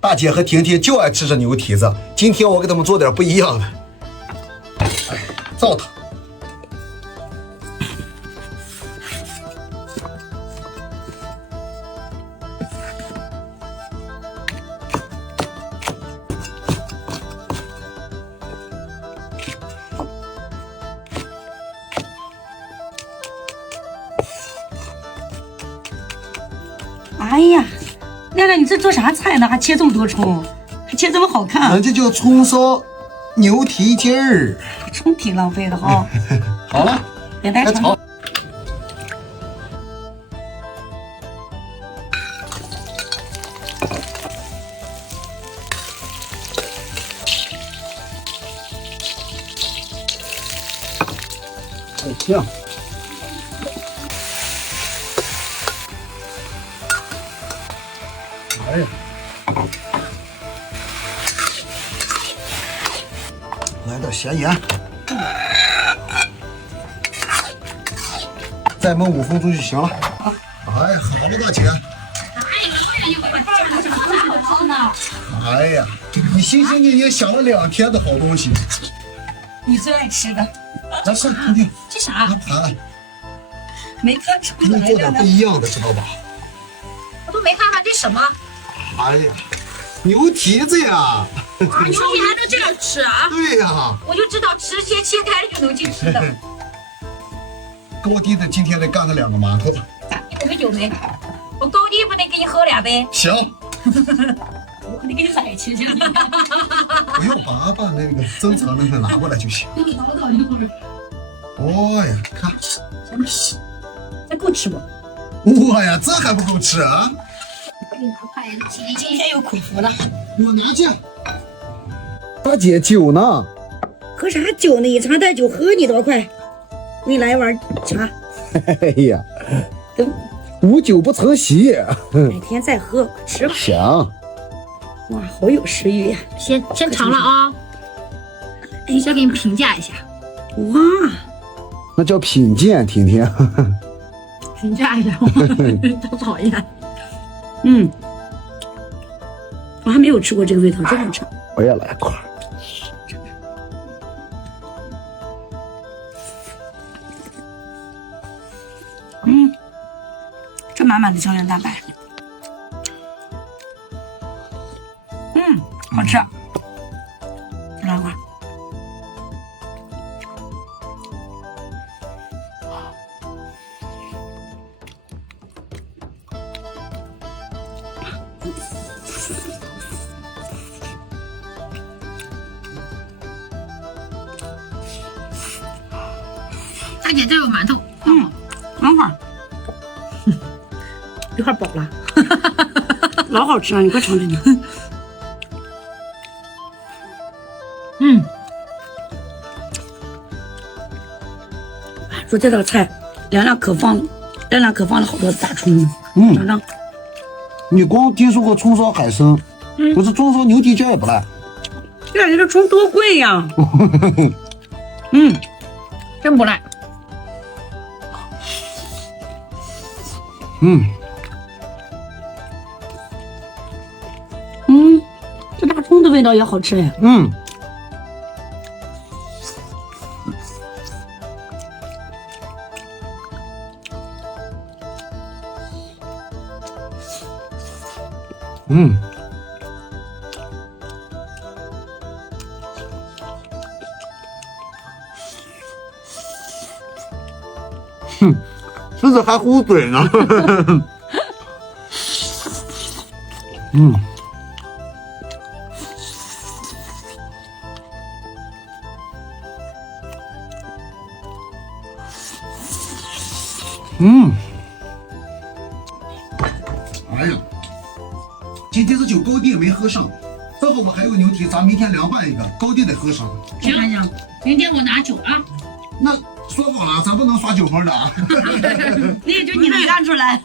大姐和婷婷就爱吃这牛蹄子，今天我给他们做点不一样的。哎，糟蹋。哎呀，亮亮，你这做啥菜呢？还切这么多葱，还切这么好看？俺这叫葱烧牛蹄筋儿。葱挺浪费的哈。好了，给大家尝尝。酱。哎呀，来点咸盐，再焖5分钟就行了。哎呀，好了，大姐。哎呀，你心心念念想了2天的好东西，你最爱吃的。咱上婷婷，这啥？拿盘，没看出给你来做点不一样的，知道吧？我都没看看这什么哎呀，牛蹄子呀！啊！牛蹄还能这样吃啊？对呀，我就知道直接切开了就能进吃的。高低的今天得干他2个馒头。你喝酒没？我高低不得给你喝2杯？行，我得给你宰去。不用把那个增层那个拿过来就行。唠叨一会儿。哦呀，看，这够吃不？哇呀，这还不够吃啊！给你拿筷子。今天有口福了。我拿去。大姐酒呢？喝啥酒呢？一尝带酒喝你多快？给你来一碗茶。哎呀，无酒不成席。改天再喝，吃吧。行。哇，好有食欲呀！先尝了啊，先给你评价一下。哇，那叫品鉴，婷婷。评价一下，多讨厌。嗯，我还没有吃过这个味道，真好吃。我也来一块。嗯，这满满的胶原蛋白。嗯，好吃。再来一块。大姐，这有馒头。等会儿，一会儿饱了，老好吃了，你快尝尝你。说这道菜，亮亮可放了好多大葱。尝尝。你光听说过葱烧海参，不是葱烧牛蹄筋也不赖。这感觉这葱多贵呀！真不赖。这大葱的味道也好吃哎。吃着还糊嘴呢。哎呀，今天这酒高低也没喝上，这会我还有牛蹄，咱明天凉拌一个，高低得喝上。行，明天我拿酒啊。那说好了，咱不能耍酒疯的啊。那就你能干出来。